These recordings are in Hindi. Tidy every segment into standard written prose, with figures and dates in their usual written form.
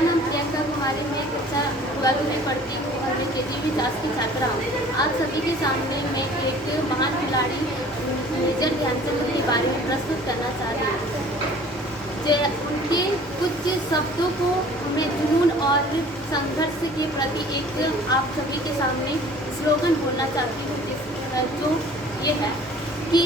नाम प्रियंका कुमारी, मैं कक्षा 12 में पढ़ती हूँ और मैं केजीबी जांच की छात्रा हूँ। आप सभी के सामने मैं एक महान खिलाड़ी मेजर ध्यानचंद के बारे में प्रस्तुत करना चाहती हूँ। उनके कुछ शब्दों को मैं जुनून और संघर्ष के प्रति एक आप सभी के सामने स्लोगन बोलना चाहती हूँ, जो ये है कि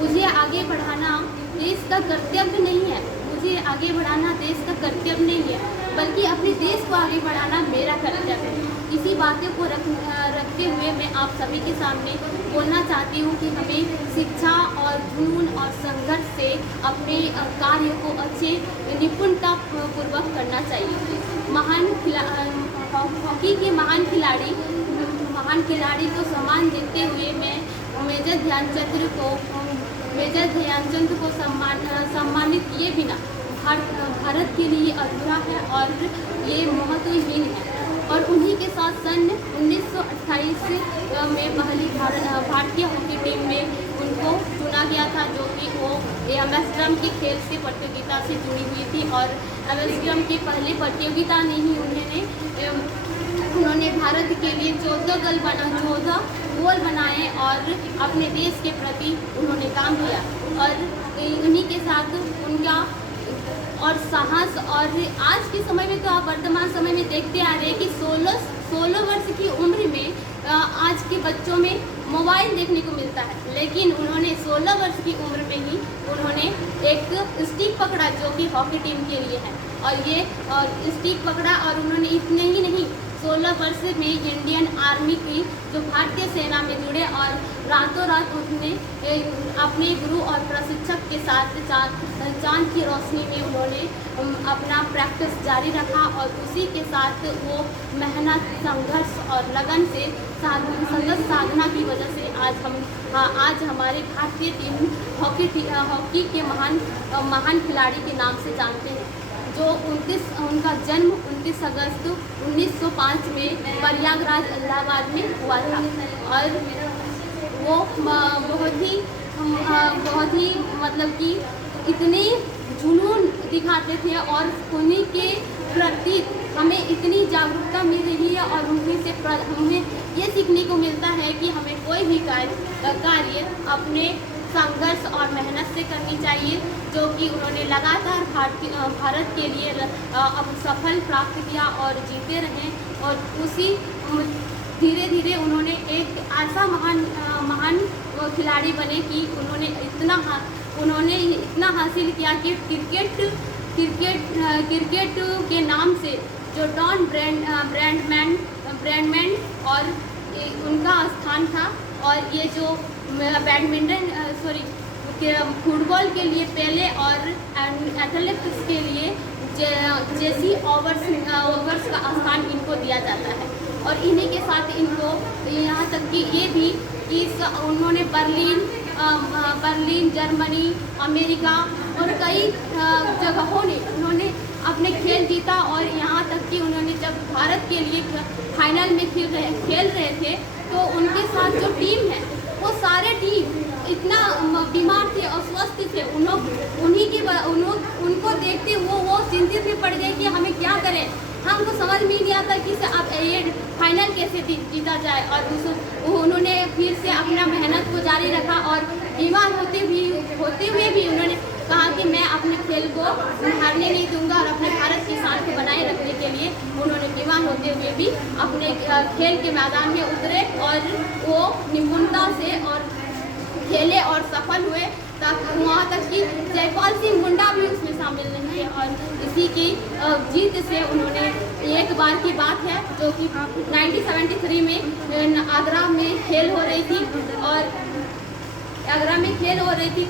मुझे आगे बढ़ाना देश का कर्तव्य नहीं है। मुझे आगे बढ़ाना देश का कर्तव्य नहीं है, बल्कि अपने देश को आगे बढ़ाना मेरा कर्तव्य है। इसी बातों को रखते हुए मैं आप सभी के सामने बोलना चाहती हूँ कि हमें शिक्षा और जुनून और संघर्ष से अपने कार्य को अच्छे निपुणता पूर्वक करना चाहिए। हॉकी के महान खिलाड़ी को सम्मान देते हुए मैं मेजर ध्यानचंद को सम्मानित किए बिना भारत के लिए अधूरा है और ये महत्वहीन है। और उन्हीं के साथ सन 1928 में पहली भारतीय हॉकी टीम में उनको चुना गया था, जो कि वो एमएसड्रम के खेल से प्रतियोगिता से जुड़ी हुई थी। और एमएसड्रम की पहली प्रतियोगिता में ही उन्होंने भारत के लिए 14 गोल बनाए और अपने देश के प्रति उन्होंने काम किया। और उन्हीं के साथ उनका और साहस, और आज के समय में तो आप वर्तमान समय में देखते आ रहे हैं कि 16 वर्ष की उम्र में आज के बच्चों में मोबाइल देखने को मिलता है, लेकिन उन्होंने 16 वर्ष की उम्र में ही उन्होंने एक स्टिक पकड़ा जो कि हॉकी टीम के लिए है। और स्टिक पकड़ा और उन्होंने इतने ही नहीं, 16 वर्ष में इंडियन आर्मी की जो भारतीय सेना में जुड़े और रातों रात उसने अपने गुरु और प्रशिक्षक के साथ चांद की रोशनी में उन्होंने अपना प्रैक्टिस जारी रखा। और उसी के साथ वो मेहनत, संघर्ष और लगन से सतत साधना की वजह से आज हमारे भारतीय टीम हॉकी के महान खिलाड़ी के नाम से जानते हैं, जो उनका जन्म 29 अगस्त 1905 में प्रयागराज इलाहाबाद में हुआ था। और वो बहुत ही मतलब कि इतने जुनून दिखाते थे और उन्हीं के प्रति हमें इतनी जागरूकता मिल रही है। और उन्हीं से हमें ये सीखने को मिलता है कि हमें कोई भी कार्य अपने संघर्ष और मेहनत से करनी चाहिए, जो कि उन्होंने लगातार भारत के लिए अब सफल प्राप्त किया और जीते रहे। और उसी धीरे धीरे उन्होंने एक ऐसा महान खिलाड़ी बने कि उन्होंने इतना हासिल किया कि क्रिकेट के नाम से जो डॉन ब्रैडमैन और उनका स्थान था। और ये जो फुटबॉल के लिए पेले और एथलेटिक्स के लिए जेसी ओवर्स का स्थान इनको दिया जाता है। और इन्हीं के साथ इनको यहाँ तक कि ये भी कि उन्होंने बर्लिन, जर्मनी, अमेरिका और कई जगहों ने उन्होंने अपने खेल जीता। और यहाँ तक कि उन्होंने जब भारत के लिए फाइनल में खेल रहे थे, तो उनके साथ जो टीम है वो सारे टीम इतना बीमार थे, अस्वस्थ थे। उनको देखते वो चिंतित में पड़ गए कि हमें क्या करें। हमको समझ में नहीं आता कि अब ये फाइनल कैसे जीता जाए। और उन्होंने फिर से अपना मेहनत को जारी रखा और बीमार होते हुए भी उन्होंने कहा कि मैं अपने खेल को हारने नहीं दूंगा। और अपने भारत की शान को बनाए रखने के लिए उन्होंने बीमार होते हुए भी अपने खेल के मैदान में उतरे और वो निपुणता से और खेले और सफल हुए। वहाँ तक कि जयपाल सिंह मुंडा भी उसमें शामिल नहीं है। और इसी की जीत से उन्होंने, एक बार की बात है जो कि 1973 में आगरा में खेल हो रही थी,